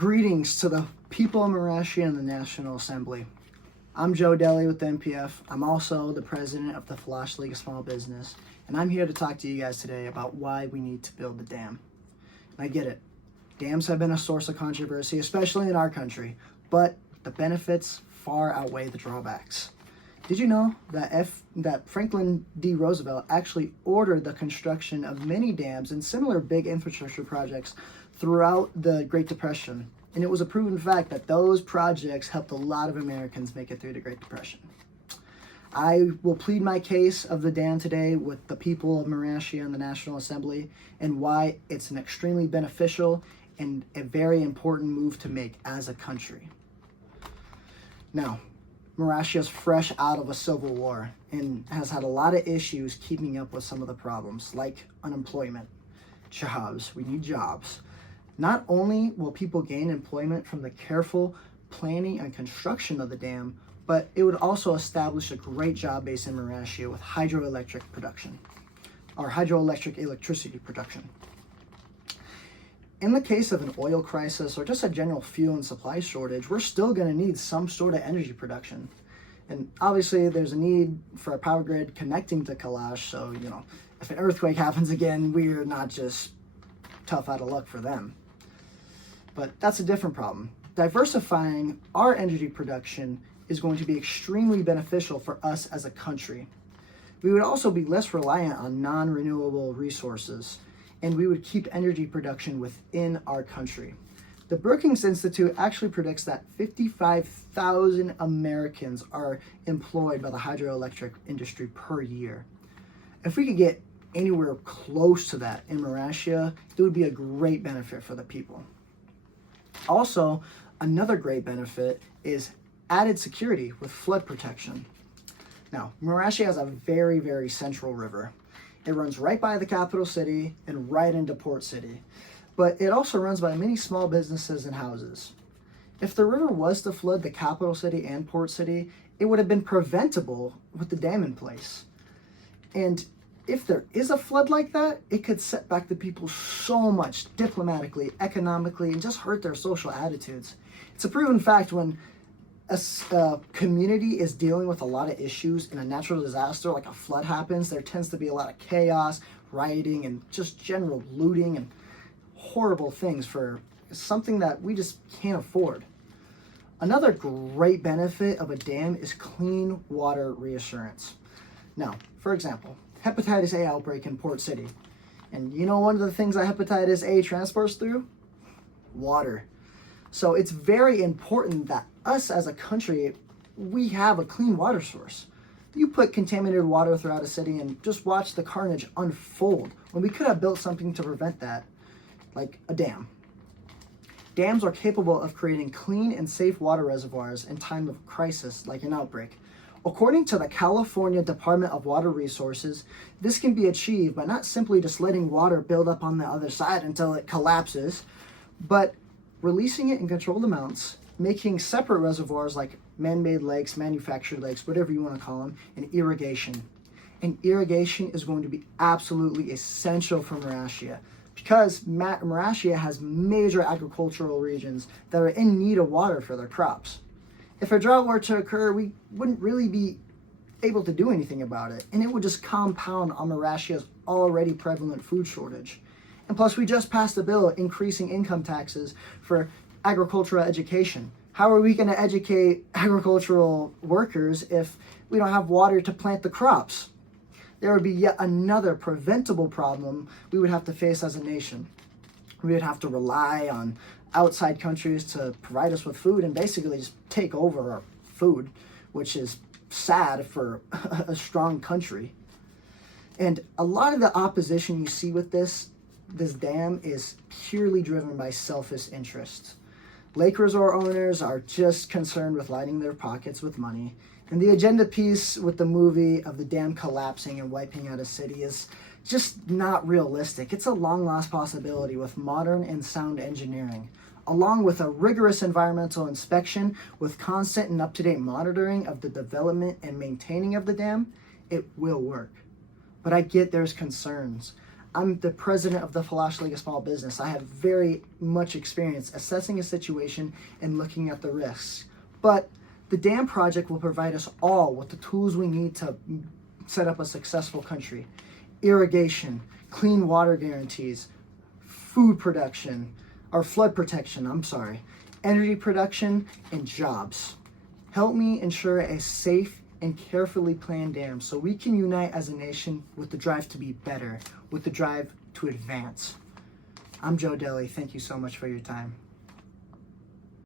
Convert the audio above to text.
Greetings to the people of Marashia and the National Assembly. I'm Joe Deli with the NPF. I'm also the president of the Flash League of Small Business, and I'm here to talk to you guys today about why we need to build the dam. And I get it. Dams have been a source of controversy, especially in our country, but the benefits far outweigh the drawbacks. Did you know that Franklin D. Roosevelt actually ordered the construction of many dams and similar big infrastructure projects throughout the Great Depression? And it was a proven fact that those projects helped a lot of Americans make it through the Great Depression. I will plead my case of the dam today with the people of Marashia and the National Assembly and why it's an extremely beneficial and a very important move to make as a country. Now, Marashia is fresh out of a civil war and has had a lot of issues keeping up with some of the problems, like unemployment, jobs. We need jobs. Not only will people gain employment from the careful planning and construction of the dam, but it would also establish a great job base in Marashia with hydroelectric production, or hydroelectric electricity production. In the case of an oil crisis or just a general fuel and supply shortage, we're still going to need some sort of energy production. And obviously there's a need for a power grid connecting to Kalash, so, if an earthquake happens again, we're not just tough out of luck for them. But that's a different problem. Diversifying our energy production is going to be extremely beneficial for us as a country. We would also be less reliant on non-renewable resources, and we would keep energy production within our country. The Brookings Institute actually predicts that 55,000 Americans are employed by the hydroelectric industry per year. If we could get anywhere close to that in Marashia, it would be a great benefit for the people. Also, another great benefit is added security with flood protection. Now, Marashia has a very, very central river. It runs right by the capital city and right into Port City, but it also runs by many small businesses and houses. If the river was to flood the capital city and Port City, it would have been preventable with the dam in place. And if there is a flood like that, it could set back the people so much diplomatically, economically, and just hurt their social attitudes. It's a proven fact when a community is dealing with a lot of issues in a natural disaster like a flood happens, there tends to be a lot of chaos, rioting, and just general looting and horrible things for something that we just can't afford. Another great benefit of a dam is clean water reassurance. Now, for example, hepatitis A outbreak in Port City. And one of the things that hepatitis A transports through? Water. So it's very important that us as a country, we have a clean water source. You put contaminated water throughout a city and just watch the carnage unfold when we could have built something to prevent that, like a dam. Dams are capable of creating clean and safe water reservoirs in time of crisis, like an outbreak. According to the California Department of Water Resources, this can be achieved by not simply just letting water build up on the other side until it collapses, but releasing it in controlled amounts, making separate reservoirs like man-made lakes, manufactured lakes, whatever you want to call them, and irrigation. And irrigation is going to be absolutely essential for Marashia because Marashia has major agricultural regions that are in need of water for their crops. If a drought were to occur, we wouldn't really be able to do anything about it, and it would just compound on Marashia's already prevalent food shortage. And plus, we just passed a bill increasing income taxes for agricultural education. How are we going to educate agricultural workers if we don't have water to plant the crops? There would be yet another preventable problem we would have to face as a nation. We would have to rely on outside countries to provide us with food and basically just take over our food, which is sad for a strong country. And a lot of the opposition you see with this dam is purely driven by selfish interests. Lake resort owners are just concerned with lining their pockets with money. And the agenda piece with the movie of the dam collapsing and wiping out a city is just not realistic. It's a long lost possibility with modern and sound engineering. Along with a rigorous environmental inspection with constant and up-to-date monitoring of the development and maintaining of the dam, it will work. But I get there's concerns. I'm the president of the Falash League of Small Business. I have very much experience assessing a situation and looking at the risks. But the dam project will provide us all with the tools we need to set up a successful country. Irrigation, clean water guarantees, food production, or flood protection, energy production, and jobs. Help me ensure a safe and carefully planned dam so we can unite as a nation with the drive to be better, with the drive to advance. I'm Joe Deli. Thank you so much for your time.